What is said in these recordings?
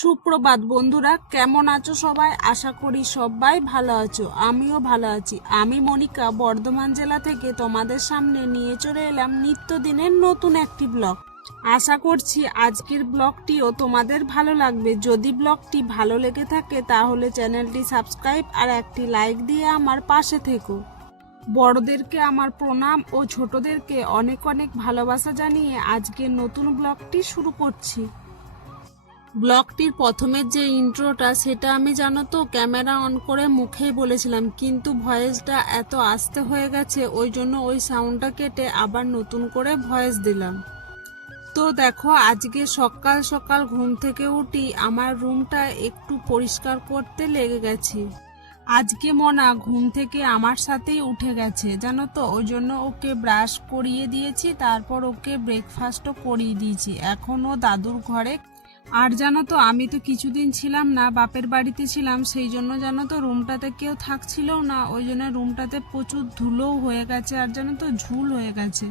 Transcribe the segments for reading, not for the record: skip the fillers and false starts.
সুপ্রভাত বন্ধুরা, কেমন আছো সবাই? আশা করি সবাই ভালো আছো। আমিও ভালো আছি। আমি মনিকা বর্ধমান জেলা থেকে তোমাদের সামনে নিয়ে চলে এলাম নিত্যদিনের নতুন একটি ব্লগ। আশা করছি আজকের ব্লগটিও তোমাদের ভালো লাগবে। যদি ব্লগটি ভালো লেগে থাকে তাহলে চ্যানেলটি সাবস্ক্রাইব আর একটি লাইক দিয়ে আমার পাশে থেকো। বড়দেরকে আমার প্রণাম ও ছোটদেরকে অনেক অনেক ভালোবাসা জানিয়ে আজকের নতুন ব্লগটি শুরু করছি। ব্লগটির প্রথমের যে ইন্ট্রোটা সেটা আমি জানো তো ক্যামেরা অন করে মুখেই বলেছিলাম, কিন্তু ভয়েসটা এত আস্তে হয়ে গেছে, ওই জন্য ওই সাউন্ডটা কেটে আবার নতুন করে ভয়েস দিলাম। তো দেখো, আজকে সকাল সকাল ঘুম থেকে উঠি আমার রুমটা একটু পরিষ্কার করতে লেগে গেছি। আজকে মনা ঘুম থেকে আমার সাথেই উঠে গেছে জানো তো, ওই জন্য ওকে ব্রাশ করিয়ে দিয়েছি, তারপর ওকে ব্রেকফাস্টও করিয়ে দিয়েছি। এখন ও দাদুর ঘরে। আর জানো তো, আমি তো কিছুদিন ছিলাম না, বাপের বাড়িতে ছিলাম, সেই জন্য জানো তো রুমটাতে কেউ থাকছিল না, ওই জন্য রুমটাতে প্রচুর ধুলোও হয়ে গেছে আর জানো তো ঝুল হয়ে গেছে।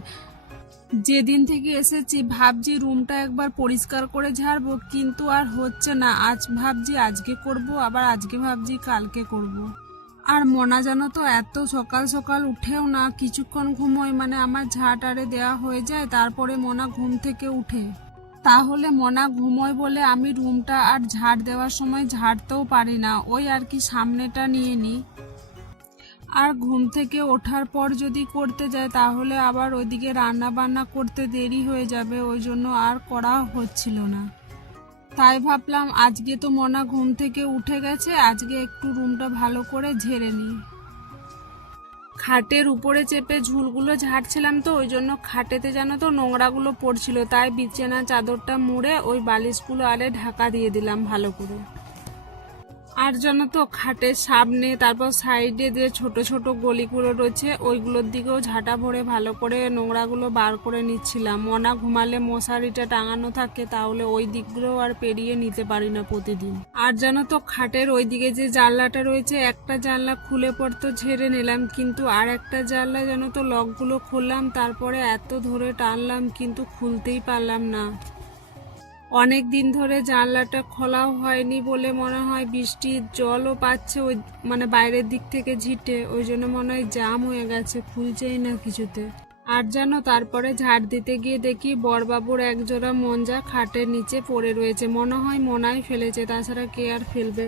যেদিন থেকে এসেছি ভাবছি রুমটা একবার পরিষ্কার করে ঝাড়বো, কিন্তু আর হচ্ছে না। আজ ভাবছি আজকে করব, আবার আজকে ভাবছি কালকে করব। আর মনা জানো তো এত সকাল সকাল উঠেও না, কিছুক্ষণ ঘুমোয়, মানে আমার ঝাঁটারে দেওয়া হয়ে যায়, তারপরে মনা ঘুম থেকে উঠে। তাহলে মনা ঘুমোয় বলে আমি রুমটা আর ঝাড় দেওয়ার সময় ঝাড়তেও পারি না, ওই আর কি সামনেটা নিয়ে নিই। আর ঘুম থেকে ওঠার পর যদি করতে যায় তাহলে আবার ওইদিকে রান্না বান্না করতে দেরি হয়ে যাবে, ওই জন্য আর করা হচ্ছিল না। তাই ভাবলাম আজকে তো মনা ঘুম থেকে উঠে গেছে, আজকে একটু রুমটা ভালো করে ঝেড়ে নিই। খাটের উপরে চেপে ঝুলগুলো ঝাড়ছিলাম, তো ওই জন্য খাটেতে যেন তো নোংরাগুলো পড়ছিল, তাই বিছানা চাদরটা মুড়ে ওই বালিশগুলো আরে ঢাকা দিয়ে দিলাম ভালো করে। আর জানো তো খাটের সামনে তারপর সাইডে যে ছোট ছোট গলিগুলো রয়েছে ওইগুলোর দিকেও ঝাঁটা ভরে ভালো করে নোংরাগুলো বার করে নিচ্ছিলাম। মনা ঘুমালে মশারিটা টাঙানো থাকে, তাহলে ওই দিকগুলো আর পেরিয়ে নিতে পারি না প্রতিদিন। আর জানো তো খাটের ওইদিকে যে জানলাটা রয়েছে, একটা জানলা খুলে পড়তো ঝেড়ে নিলাম, কিন্তু আর একটা জানলা জানো তো লকগুলো খুললাম, তারপরে এত ধরে টানলাম কিন্তু খুলতেই পারলাম না। অনেক দিন ধরে জানলাটা খোলাও হয়নি বলে মনে হয় বৃষ্টির জলও পাচ্ছে ওই, মানে বাইরের দিক থেকে ঝিটে, ওই জন্য মনে হয় জাম হয়ে গেছে, খুলছেই না কিছুতে। আর জানো তারপরে ঝাড় দিতে গিয়ে দেখি বড়বাবুর একজোড়া মঞ্জা খাটের নিচে পড়ে রয়েছে, মনে হয় মনাই ফেলেছে, তাছাড়া কে আর ফেলবে।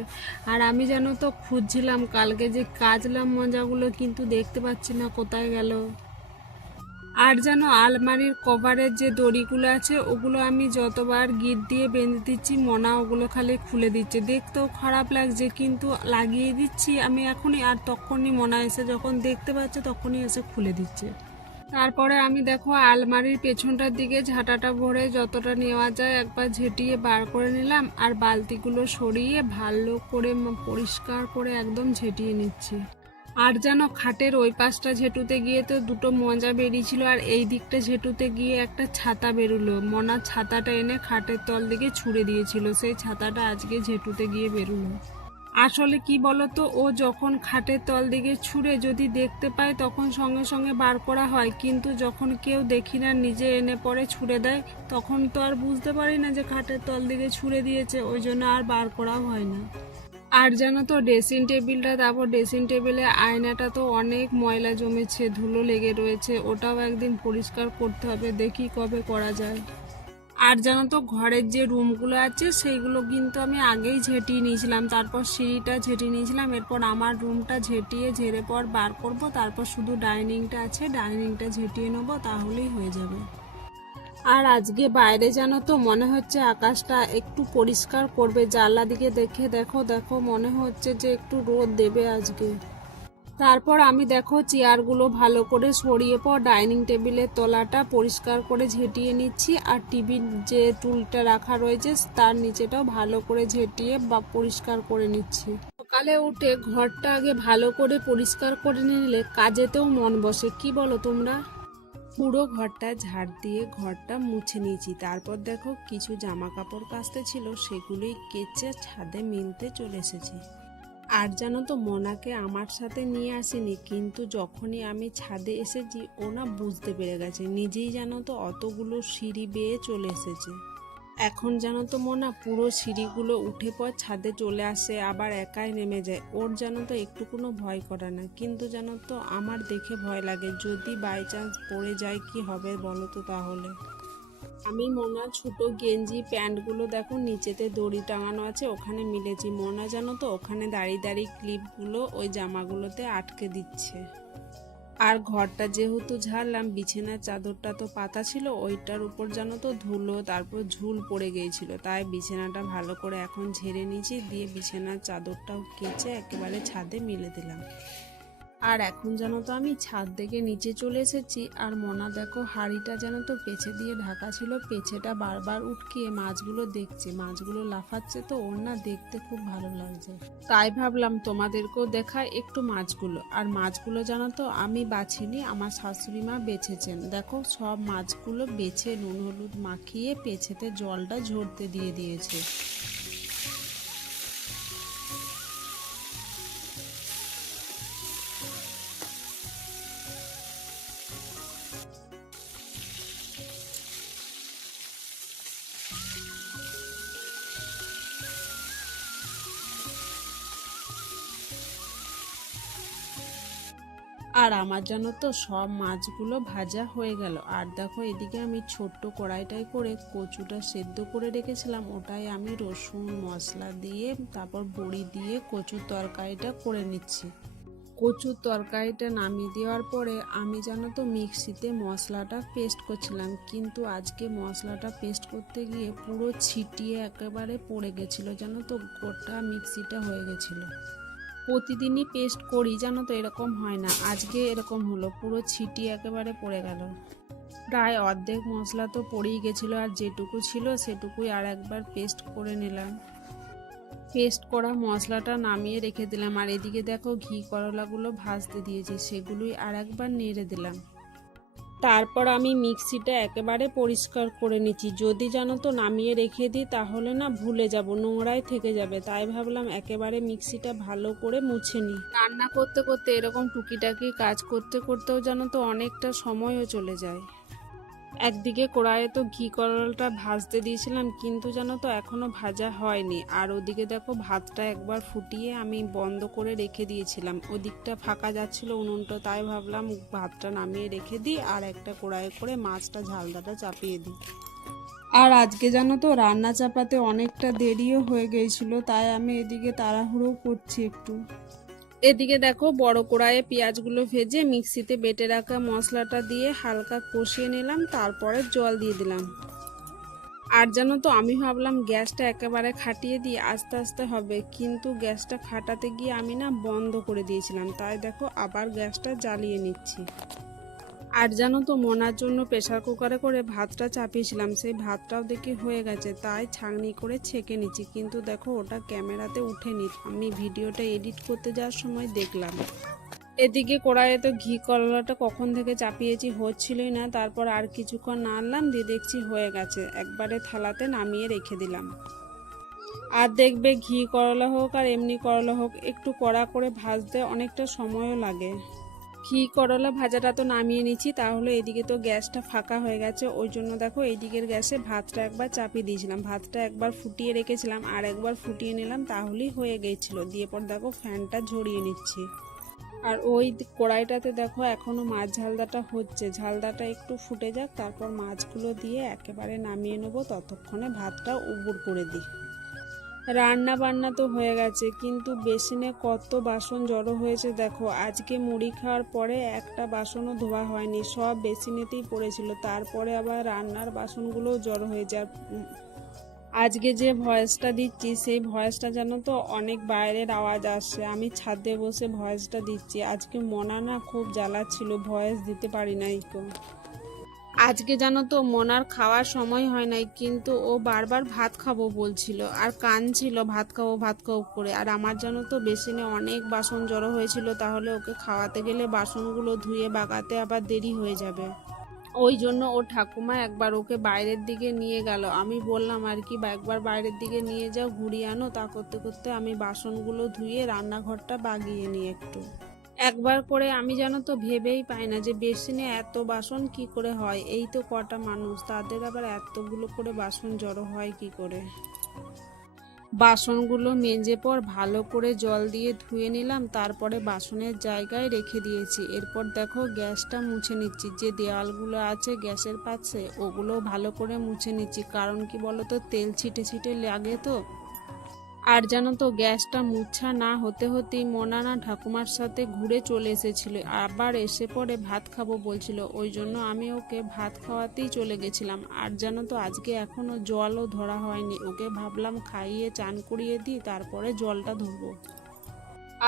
আর আমি জানো তো খুঁজছিলাম কালকে যে কাচলাম মঞ্জাগুলো, কিন্তু দেখতে পাচ্ছি না কোথায় গেল। আর যেন আলমারির কভারের যে দড়িগুলো আছে ওগুলো আমি যতবার গিট দিয়ে বেঁধে দিচ্ছি মনা ওগুলো খালি খুলে দিচ্ছে, দেখতেও খারাপ লাগছে, কিন্তু লাগিয়ে দিচ্ছি আমি এখনই, আর তখনই মনা এসে যখন দেখতে পাচ্ছে তখনই এসে খুলে দিচ্ছে। তারপরে আমি দেখো আলমারির পেছনটার দিকে ঝাঁটাটা ভরে যতটা নেওয়া যায় একবার ঝেঁটিয়ে বার করে নিলাম, আর বালতিগুলো সরিয়ে ভালো করে পরিষ্কার করে একদম ঝেঁটিয়ে নিচ্ছি। আর যেন খাটের ওই পাশটা ঝেঁটুতে গিয়ে তো দুটো মজা বেরিয়েছিল, আর এই দিকটা ঝেঁটুতে গিয়ে একটা ছাতা বেরোলো। মনা ছাতাটা এনে খাটের তল দিকে ছুঁড়ে দিয়েছিল, সেই ছাতাটা আজকে ঝেঁটুতে গিয়ে বেরোলো। আসলে কি বলতো, ও যখন খাটের তল দিকে ছুঁড়ে যদি দেখতে পায় তখন সঙ্গে সঙ্গে বার করা হয়, কিন্তু যখন কেউ দেখি না নিজে এনে পরে ছুঁড়ে দেয় তখন তো আর বুঝতে পারি না যে খাটের তল দিকে ছুঁড়ে দিয়েছে, ওই জন্য আর বার করাও হয় না। আর জানো তো ড্রেসিং টেবিলটা, তারপর ড্রেসিং টেবিলে আয়নাটা তো অনেক ময়লা জমেছে, ধুলো লেগে রয়েছে, ওটাও একদিন পরিষ্কার করতে হবে, দেখি কবে করা যায়। আর জানো তো ঘরের যে রুমগুলো আছে সেইগুলো কিন্তু আমি আগেই ঝেঁটিয়ে নিয়েছিলাম, তারপর সিঁড়িটা ঝেঁটিয়ে নিয়েছিলাম, এরপর আমার রুমটা ঝেঁটিয়ে ঝেড়ে পর বার করব, তারপর শুধু ডাইনিংটা আছে ডাইনিংটা ঝেঁটিয়ে নেবো, তাহলেই হয়ে যাবে। আর আজকে বাইরে জানো তো মনে হচ্ছে আকাশটা একটু পরিষ্কার করবে, জানলা দিকে দেখে দেখো দেখো মনে হচ্ছে যে একটু রোদ দেবে আজকে। তারপর আমি দেখো চেয়ারগুলো ভালো করে সরিয়ে পর ডাইনিং টেবিলের তলাটা পরিষ্কার করে ঝেঁটিয়ে নিচ্ছি, আর টিভির যে টুলটা রাখা রয়েছে তার নিচেটাও ভালো করে ঝেঁটিয়ে বা পরিষ্কার করে নিচ্ছি। সকালে উঠে ঘরটা আগে ভালো করে পরিষ্কার করে নিলে কাজেতেও মন বসে, কি বলো তোমরা? পুরো ঘরটা ঝাড় দিয়ে ঘরটা মুছে নিয়েছি, তারপর দেখো কিছু জামা কাপড় কাচতে ছিল সেগুলোই কেচে ছাদে মিলতে চলে এসেছি। আর জানো তো মোনাকে আমার সাথে নিয়ে আসিনি, কিন্তু যখনই আমি ছাদে এসেছি ও না বুঝতে পেরে গেছে, নিজেই জানো তো অতগুলো সিঁড়ি বেয়ে চলে এসেছে। এখন জানো তো মোনা পুরো সিঁড়িগুলো উঠে পর ছাদে চলে আসে, আবার একাই নেমে যায়। ওর জানো তো একটু কোনো ভয় করে না, কিন্তু জানো তো আমার দেখে ভয় লাগে, যদি বাই চান্স পড়ে যায় কি হবে বলো তো তাহলে। আমি মোনা ছোট গেঞ্জি প্যান্টগুলো দেখো নিচেতে দড়ি টাঙানো আছে ওখানে মিলেছি। মোনা জানো তো ওখানে দাঁড়িয়ে দাঁড়িয়ে ক্লিপগুলো ওই জামাগুলোতে আটকে দিচ্ছে। আর ঘরটা যেহেতু ঝাড়লাম, বিছানার চাদরটা তো পাতা ছিল, ওইটার উপর জানো তো ধুলো তারপর ঝুল পড়ে গিয়েছিল, তাই বিছানাটা ভালো করে এখন ঝেড়ে নিয়েছি, দিয়ে বিছানার চাদরটাও কেচে একেবারে ছাদে মিলে দিলাম। আর এখন জানো তো আমি ছাদ থেকে নিচে চলে এসেছি, আর মোনা দেখো হাঁড়িটা জানো তো পেছে দিয়ে ঢাকা ছিল, পেছেটা বারবার উটকিয়ে মাছগুলো দেখছে, মাছগুলো লাফাচ্ছে, তো ওর না দেখতে খুব ভালো লাগছে। তাই ভাবলাম তোমাদেরকেও দেখায় একটু মাছগুলো। আর মাছগুলো জানো তো আমি বাছিনি, আমার শাশুড়ি মা বেছেছেন। দেখো সব মাছগুলো বেছে নুন হলুদ মাখিয়ে পেছেতে জলটা ঝরতে দিয়ে দিয়েছে। আর আমার জানো তো সব মাছগুলো ভাজা হয়ে গেল। আর দেখো এদিকে আমি ছোট্ট কড়াইটাই করে কচুটা সেদ্ধ করে রেখেছিলাম, ওটাই আমি রসুন মশলা দিয়ে তারপর বড়ি দিয়ে কচুর তরকারিটা করে নিচ্ছি। কচুর তরকারিটা নামিয়ে দেওয়ার পরে আমি জানো তো মিক্সিতে মশলাটা পেস্ট করছিলাম, কিন্তু আজকে মশলাটা পেস্ট করতে গিয়ে পুরো ছিটিয়ে একেবারে পড়ে গেছিলো, জানো তো গোটা মিক্সিটা হয়ে গেছিলো। প্রতিদিনই পেস্ট করি জানো তো এরকম হয় না, আজকে এরকম হলো, পুরো ছিটিয়ে একেবারে পড়ে গেল। প্রায় অর্ধেক মশলা তো পড়েই গেছিলো, আর যেটুকু ছিল সেটুকুই আর একবার পেস্ট করে নিলাম। পেস্ট করা মশলাটা নামিয়ে রেখে দিলাম, আর এদিকে দেখো ঘি করলাগুলো ভাজতে দিয়েছি, সেগুলোই আর একবার নেড়ে দিলাম। তারপর আমি মিক্সিটা একেবারে পরিষ্কার করে নিচ্ছি, যদি জানো তো নামিয়ে রেখে দিই তাহলে না ভুলে যাব, নোংরাই থেকে যাবে, তাই ভাবলাম একেবারে মিক্সিটা ভালো করে মুছে নিই। রান্না করতে করতে এরকম টুকিটাকি কাজ করতে করতেও জানো তো অনেকটা সময়ও চলে যায়। একদিকে কড়াইয়ে তো ঘি করলাটা ভাজতে দিয়েছিলাম, কিন্তু জানো তো এখনো ভাজা হয়নি। আর ওদিকে দেখো ভাতটা একবার ফুটিয়ে আমি বন্ধ করে রেখে দিয়েছিলাম, ওদিকটা ফাঁকা যাচ্ছিল উনুনটা, তাই ভাবলাম ভাতটা নামিয়ে রেখে দিই আর একটা কড়াইয়ে করে মাছটা ঝালদাটা চাপিয়ে দিই। আর আজকে জানো তো রান্না চাপাতে অনেকটা দেরিও হয়ে গিয়েছিল, তাই আমি এদিকে তাড়াহুড়ো করছি একটু। এদিকে দেখো বড় কড়াইয়ে পেঁয়াজগুলো ভেজে মিক্সিতে বেটে রাখা মশলাটা দিয়ে হালকা কষিয়ে নিলাম, তারপরে জল দিয়ে দিলাম। আর জানো তো আমি ভাবলাম গ্যাসটা একেবারে খাটিয়ে দিয়ে আস্তে আস্তে হবে, কিন্তু গ্যাসটা খাটাতে গিয়ে আমি না বন্ধ করে দিয়েছিলাম, তাই দেখো আবার গ্যাসটা জ্বালিয়ে নিচ্ছি। আর জানো তো মোনার জন্য প্রেসার কুকারে করে ভাতটা চাপিয়েছিলাম, সেই ভাতটাও দেখি হয়ে গেছে, তাই ছাঁকনি করে ছেঁকে নিচ্ছি, কিন্তু দেখো ওটা ক্যামেরাতে উঠেনি, আমি ভিডিওটা এডিট করতে যাওয়ার সময় দেখলাম। এদিকে কড়াইয়ে তো ঘি করলাটা কখন থেকে চাপিয়েছি হচ্ছিলই না, তারপর আর কিছুক্ষণ নাড়লাম, দিয়ে দেখছি হয়ে গেছে, একবারে থালাতে নামিয়ে রেখে দিলাম। আর দেখবে ঘি করলা হোক আর এমনি করলা হোক একটু কড়া করে ভাজতে অনেকটা সময়ও লাগে। ঘি করলা ভাজাটা তো নামিয়ে নিচ্ছি, তাহলে এদিকে তো গ্যাসটা ফাঁকা হয়ে গেছে, ওই জন্য দেখো এইদিকের গ্যাসে ভাতটা একবার চাপিয়ে দিয়েছিলাম, ভাতটা একবার ফুটিয়ে রেখেছিলাম আর একবার ফুটিয়ে নিলাম, তাহলেই হয়ে গেছিলো। দিয়ে পর দেখো ফ্যানটা ঝরিয়ে নিচ্ছি। আর ওই কড়াইটাতে দেখো এখনো মাছ ঝালদাটা হচ্ছে, ঝালদাটা একটু ফুটে যাক, তারপর মাছগুলো দিয়ে একেবারে নামিয়ে নেবো, ততক্ষণে ভাতটা উবুর করে দিই। রান্না বান্না তো হয়ে গেছে, কিন্তু বেসিনে কত বাসন জড়ো হয়েছে দেখো, আজকে মুড়ি খাওয়ার পরে একটা বাসনও ধোয়া হয়নি, সব বেসিনেতেই পড়েছিল, তারপরে আবার রান্নার বাসনগুলোও জড়ো হয়ে যায়। আজকে যে ভয়েসটা দিচ্ছি সেই ভয়েসটা জানো তো অনেক বাইরের আওয়াজ আসছে, আমি ছাদে বসে ভয়েসটা দিচ্ছি, আজকে মনা না খুব জ্বালাচ্ছিল, ভয়েস দিতে পারি নাই তো। আজকে জানো তো মোনার খাওয়ার সময় হয় নাই, কিন্তু ও বারবার ভাত খাবো বলছিল আর কাঁদছিল ভাত খাবো ভাত খাবো করে। আর আমার জানো তো বেসিনে অনেক বাসন জড়ো হয়েছিল, তাহলে ওকে খাওয়াতে গেলে বাসনগুলো ধুয়ে বাগাতে আবার দেরি হয়ে যাবে, ওই জন্য ও ঠাকুমা একবার ওকে বাইরের দিকে নিয়ে গেল, আমি বললাম আর কি একবার বাইরের দিকে নিয়ে যাও ঘুরিয়ে আনো, তা করতে করতে আমি বাসনগুলো ধুয়ে রান্নাঘরটা বাগিয়ে নিই একটু। একবার করে আমি জানো তো ভেবেই পাই না যে বেসিনে এত বাসন কি করে হয়। এই তো কটা মানুষ, তাদের আবার এতগুলো করে বাসন জড়ো হয় কি করে। বাসনগুলো মেজে পর ভালো করে জল দিয়ে ধুয়ে নিলাম, তারপরে বাসনের জায়গায় রেখে দিয়েছি। এরপর দেখো গ্যাসটা মুছে নিচ্ছি, যে দেওয়ালগুলো আছে গ্যাসের পাশে ওগুলো ভালো করে মুছে নিচ্ছি। কারণ কি বলো তো, তেল ছিটে ছিটে লাগে তো। আর জানো তো গ্যাসটা মুছা না হতে হতেই মোনা না ঠাকুমার সাথে ঘুরে চলে এসেছিল, আবার এসে পরে ভাত খাবো বলছিল। ওই জন্য আমি ওকে ভাত খাওয়াতেই চলে গেছিলাম। আর জানো তো আজকে এখনো জলও ধরা হয়নি, ওকে ভাবলাম খাইয়ে চান করিয়ে দিই তারপরে জলটা ধরবো।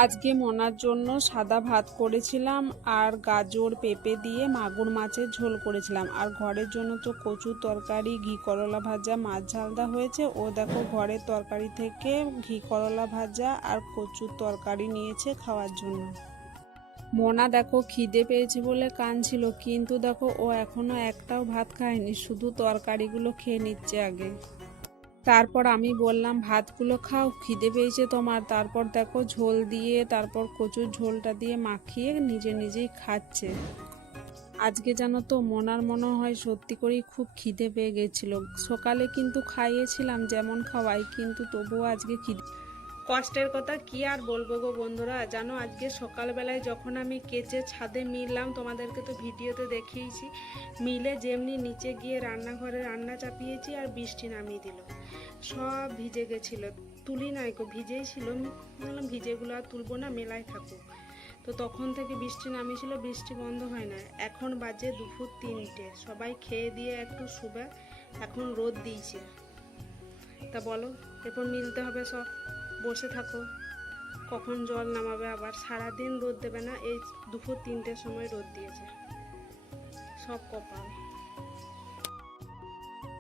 আজকে মোনার জন্য সাদা ভাত করেছিলাম, আর গাজর পেঁপে দিয়ে মাগুর মাছের ঝোল করেছিলাম। আর ঘরের জন্য তো কচুর তরকারি, ঘি করলা ভাজা, মাছ ঝালদা হয়েছে। ও দেখো ঘরের তরকারি থেকে ঘি করলা ভাজা আর কচুর তরকারি নিয়েছে খাওয়ার জন্য। মোনা দেখো খিদে পেয়েছে বলে কাঁদছিল, কিন্তু দেখো ও এখনো একটাও ভাত খায়নি, শুধু তরকারিগুলো খেয়ে নিচ্ছে আগে। তারপর আমি বললাম ভাতগুলো খাও, খিদে পেয়েছে তোমার। তারপর দেখো ঝোল দিয়ে, তারপর কচুর ঝোলটা দিয়ে মাখিয়ে নিজে নিজেই খাচ্ছে। আজকে জানো তো মোনার মনে হয় সত্যি করেই খুব খিদে পেয়ে গেছিল। সকালে কিন্তু খাইয়েছিলাম যেমন খাওয়াই, কিন্তু তবুও আজকে খিদে। কষ্টের কথা কি আর বলবো গো বন্ধুরা। জানো আজকে সকালবেলায় যখন আমি কেচে ছাদে মিললাম, তোমাদেরকে তো ভিডিওতে দেখিয়েছি, মিলে যেমনি নিচে গিয়ে রান্নাঘরে রান্না চাপিয়েছি আর বৃষ্টি নামিয়ে দিল, সব ভিজে গেছিলো। তুলি নাই গো, ভিজেই ছিল। বললাম ভিজেগুলো আর তুলবো না, মেলায় থাকুক। তো তখন থেকে বৃষ্টি নামিয়েছিল, বৃষ্টি বন্ধ হয় না। এখন বাজে দুপুর 3টে, সবাই খেয়ে দিয়ে একটু শুবে, এখন রোদ দিয়েছে। তা বলো, এরপর মিলতে হবে সব, বসে থাকো, কখন জল নামাবে আবার। সারাদিন রোদ দেবে না, এই দুপুর 3টের সময় রোদ দিয়েছে, সব কপাল।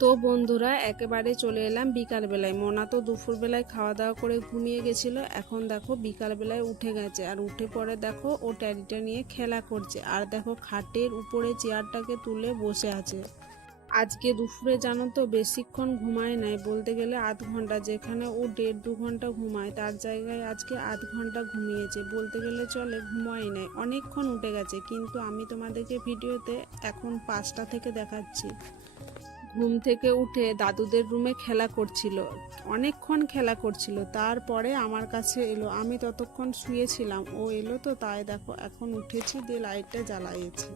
তো বন্ধুরা একেবারে চলে এলাম বিকালবেলায়। মোনা তো দুপুরবেলায় খাওয়া দাওয়া করে ঘুমিয়ে গেছিল, এখন দেখো বিকালবেলায় উঠে গেছে। আর উঠে পরে দেখো ও ট্যাডিটা নিয়ে খেলা করছে। আর দেখো খাটের উপরে চেয়ারটাকে তুলে বসে আছে। আজকে দুপুরে জানো তো বেশিক্ষণ ঘুমায় নাই, বলতে গেলে আধ ঘন্টা। যেখানে ও 1.5-2 ঘন্টা ঘুমায়, তার জায়গায় আজকে আধ ঘন্টা ঘুমিয়েছে, বলতে গেলে চলে। ঘুমায় নাই, অনেকক্ষণ উঠে গেছে। কিন্তু আমি তোমাদেরকে ভিডিওতে এখন 5টা থেকে দেখাচ্ছি। ঘুম থেকে উঠে দাদুদের রুমে খেলা করছিল, অনেকক্ষণ খেলা করছিল। তারপরে আমার কাছে এলো, আমি ততক্ষণ শুয়েছিলাম, ও এলো তো তাই দেখো এখন উঠেছি, দিয়ে লাইটটা জ্বালাইয়েছি।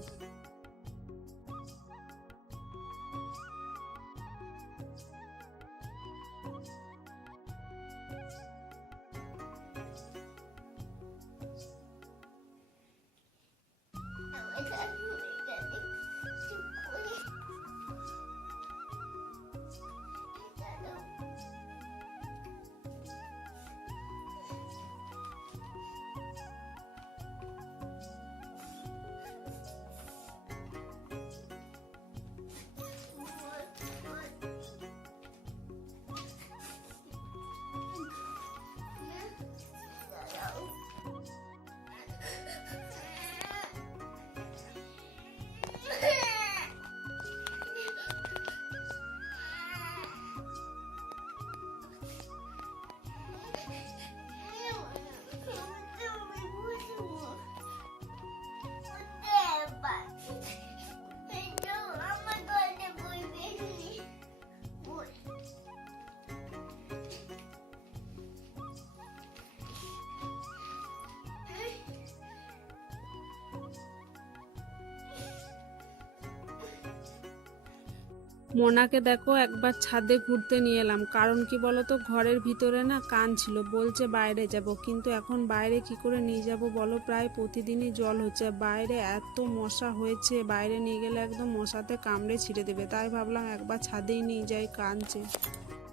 মোনাকে দেখো একবার ছাদে ঘুরতে নিয়ে এলাম, কারণ কি বলতো ঘরের ভিতরে না কাঁদছিল, বলছে বাইরে যাব। কিন্তু এখন বাইরে কি করে নিয়ে যাব বলো, প্রায় প্রতিদিনই জল হচ্ছে, বাইরে এত মশা হয়েছে, বাইরে নিয়ে গেলে একদম মশাতে কামড়ে ছিঁড়ে দেবে। তাই ভাবলাম একবার ছাদেই নিয়ে যাই, কাঁদছে।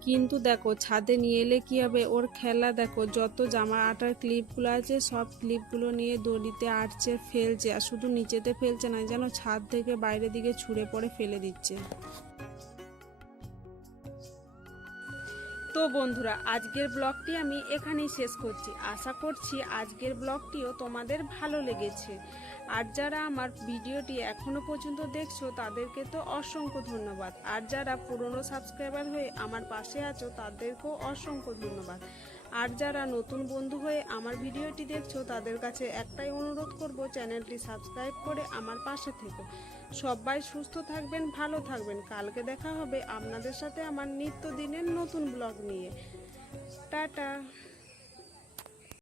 কিন্তু দেখো ছাদে নিয়ে এলে কি হবে, ওর খেলা দেখো, যত জামা আটার ক্লিপগুলো আছে সব ক্লিপগুলো নিয়ে দড়িতে আটছে, ফেলছে। আর শুধু নিচেতে ফেলছে না, যেন ছাদ থেকে বাইরের দিকে ছুঁড়ে পড়ে ফেলে দিচ্ছে। তো বন্ধুরা আজকের ব্লগটি আমি এখানেই শেষ করছি। আশা করছি আজকের ব্লগটিও তোমাদের ভালো লেগেছে। আর যারা আমার ভিডিওটি এখনো পর্যন্ত দেখছো তাদেরকে তো অসংখ্য ধন্যবাদ। আর যারা পুরনো সাবস্ক্রাইবার হয়ে আমার পাশে আছো তাদেরকেও অসংখ্য ধন্যবাদ। আর যারা নতুন বন্ধু হয়ে আমার ভিডিওটি দেখছো তাদের কাছে একটাই অনুরোধ করব, চ্যানেলটি সাবস্ক্রাইব করে আমার পাশে থেকো। সবাই সুস্থ থাকবেন, ভালো থাকবেন। কালকে দেখা হবে আপনাদের সাথে আমার নিত্যদিনের নতুন ব্লগ নিয়ে। টাটা।